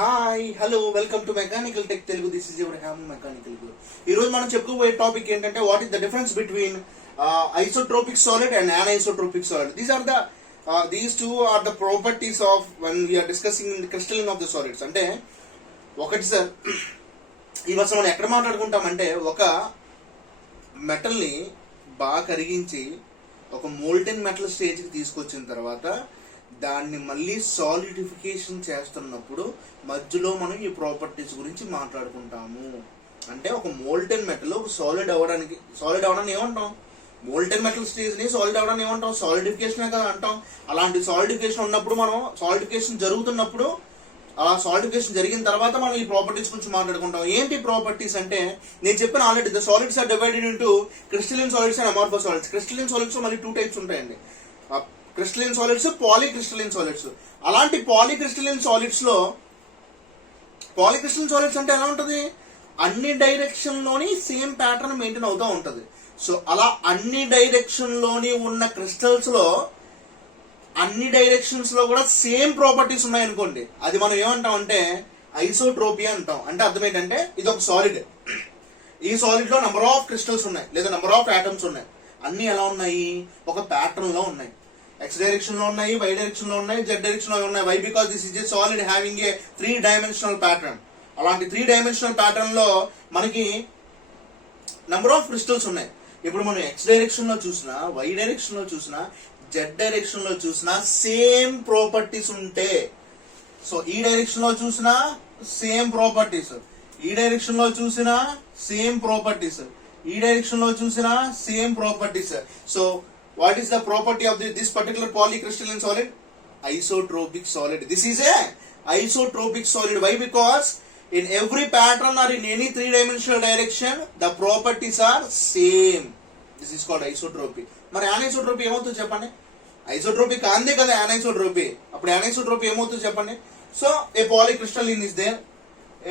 Hi hello welcome to mechanical tech Telugu. This is your ham mechanical guru. ఈ రోజు మనం చెప్పుకోబోయే టాపిక్ ఏంటంటే what is the difference between isotropic solid and anisotropic solid. These two are the properties of when we are discussing the crystalline of the solids. అంటే ఒకటి sir, ఈ వర్షం మనం ఎక్కడ మాట్లాడుకుంటామంటే ఒక మెటల్ ని బాగా కరిగించి ఒక మోల్టెన్ మెటల్ స్టేజ్ కి తీసుకొచ్చిన తర్వాత దాన్ని మళ్ళీ సాలిడిఫికేషన్ చేస్తున్నప్పుడు మధ్యలో మనం ఈ ప్రాపర్టీస్ గురించి మాట్లాడుకుంటాము. అంటే ఒక మోల్టెన్ మెటల్ ఒక సాలిడ్ అవడానికి ఏమంటాం? మోల్టెన్ మెటల్ స్టేజ్ ని సాలిడ్ అవడానికి ఏమంటాం? సాలిడిఫికేషన్ కదా అంటాం. అలాంటి సాలిడిఫికేషన్ ఉన్నప్పుడు మనం సాలిడిఫికేషన్ జరుగుతున్నప్పుడు అలా సాలిడిఫికేషన్ జరిగిన తర్వాత మనం ఈ ప్రాపర్టీస్ గురించి మాట్లాడుకుంటాం. ఏంటి ప్రాపర్టీస్ అంటే నేను చెప్పిన already the solids are divided into crystalline solids and amorphous solids. Crystalline solids మళ్ళీ 2 టైప్స్ ఉంటాయండి, క్రిస్టలిన్ సాలిడ్స్, పాలీక్రిస్టలిన్ సాలిడ్స్. అలాంటి పాలీక్రిస్టలిన్ సాలిడ్స్ అంటే ఎలా ఉంటది? అన్ని డైరెక్షన్ లోని సేమ్ ప్యాటర్న్ మెయింటైన్ అవుతూ ఉంటది. సో అలా అన్ని డైరెక్షన్ లోని ఉన్న క్రిస్టల్స్ లో అన్ని డైరెక్షన్స్ లో కూడా సేమ్ ప్రాపర్టీస్ ఉన్నాయనుకోండి, అది మనం ఏమంటాం అంటే ఐసోట్రోపీ అంటాం. అంటే అర్థం ఏంటంటే ఇది ఒక సాలిడ్, ఈ సాలిడ్ లో నెంబర్ ఆఫ్ క్రిస్టల్స్ ఉన్నాయి లేదా నెంబర్ ఆఫ్ ఆటమ్స్ ఉన్నాయి. అన్ని ఎలా ఉన్నాయి? ఒక ప్యాటర్న్ లో ఉన్నాయి. X డైరెక్షన్ లో ఉన్నాయి, Y డైరెక్షన్ లో ఉన్నాయి, Z డైరెక్షన్ లో ఉన్నాయి. Why? Because this is a solid having a 3 dimensional pattern. అలాంటి 3 డైమెన్షనల్ ప్యాటర్న్ లో మనకి నెంబర్ ఆఫ్ క్రిస్టల్స్ ఉన్నాయి. ఇప్పుడు మనం X డైరెక్షన్ లో చూసినా, Y డైరెక్షన్ లో చూసినా, Z డైరెక్షన్ లో చూసినా సేమ్ ప్రాపర్టీస్ ఉంటే, సో ఈ డైరెక్షన్ లో చూసినా సేమ్ ప్రాపర్టీస్, ఈ డైరెక్షన్ లో చూసినా సేమ్ ప్రాపర్టీస్, ఈ డైరెక్షన్ లో చూసినా same properties. So what is the property of this particular polycrystalline solid? Isotropic solid. This is a isotropic solid. Why? Because in every pattern or in any 3-dimensional direction the properties are same. This is called isotropy. మరి anisotropy ఏమవుతుందో చెప్పండి? ఐసోట్రోపీ కాందే కదా anisotropy. అప్పుడు anisotropy ఏమవుతుందో చెప్పండి? So a polycrystalline is there,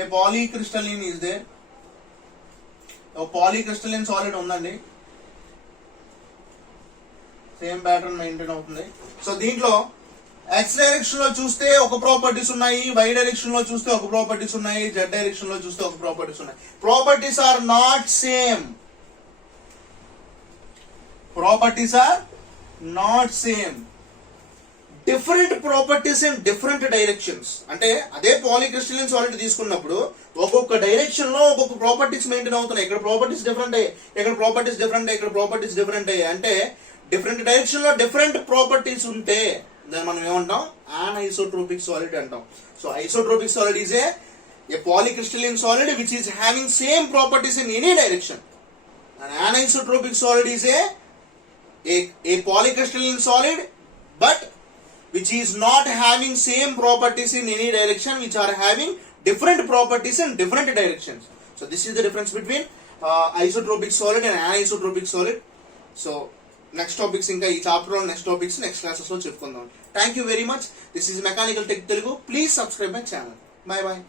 a polycrystalline is there, a polycrystalline solid ఉందండి, same pattern maintain అవుతుంది. So దీంట్లో X డైరెక్షన్ లో చూస్తే ఒక ప్రాపర్టీస్ ఉన్నాయి, Y డైరెక్షన్ లో చూస్తే ఒక ప్రాపర్టీస్ ఉన్నాయి, Z డైరెక్షన్ లో చూస్తే ఒక ప్రాపర్టీస్ ఉన్నాయి. Properties are not same. Properties are not same. Different properties in different directions. అంటే అదే పాలీక్రిస్టలిన్ సాలిడ్ తీసుకున్నప్పుడు ఒక్కొక్క డైరెక్షన్ లో ఒక్కొక్క ప్రాపర్టీస్ మెయింటైన్ అవుతున్నాయి. ఇక్కడ ప్రాపర్టీస్ డిఫరెంట్ అయ్యాయి, ఇక్కడ ప్రాపర్టీస్ డిఫరెంట్ అయ్యాయి, ఇక్కడ ప్రాపర్టీస్ డిఫరెంట్ అయ్యాయి. అంటే డిఫరెంట్ డైరెక్షన్ లో డిఫరెంట్ ప్రాపర్టీస్ ఉంటే దాన్ని మనం ఏమంటాం? అన్ఐసోట్రోపిక్ సాలిడ్ అంటాం. So isotropic solid is a polycrystalline solid which is having same properties in any direction. An anisotropic solid is a polycrystalline solid but which is not having same properties in any direction, which are having different properties in different directions. So this is the difference between isotropic solid and anisotropic solid. So next topics ఇంకా ఈ chapter లో next topics next classes లో చెప్పుకుందాం. Thank you very much. This is mechanical tech Telugu. Please subscribe my channel. Bye bye.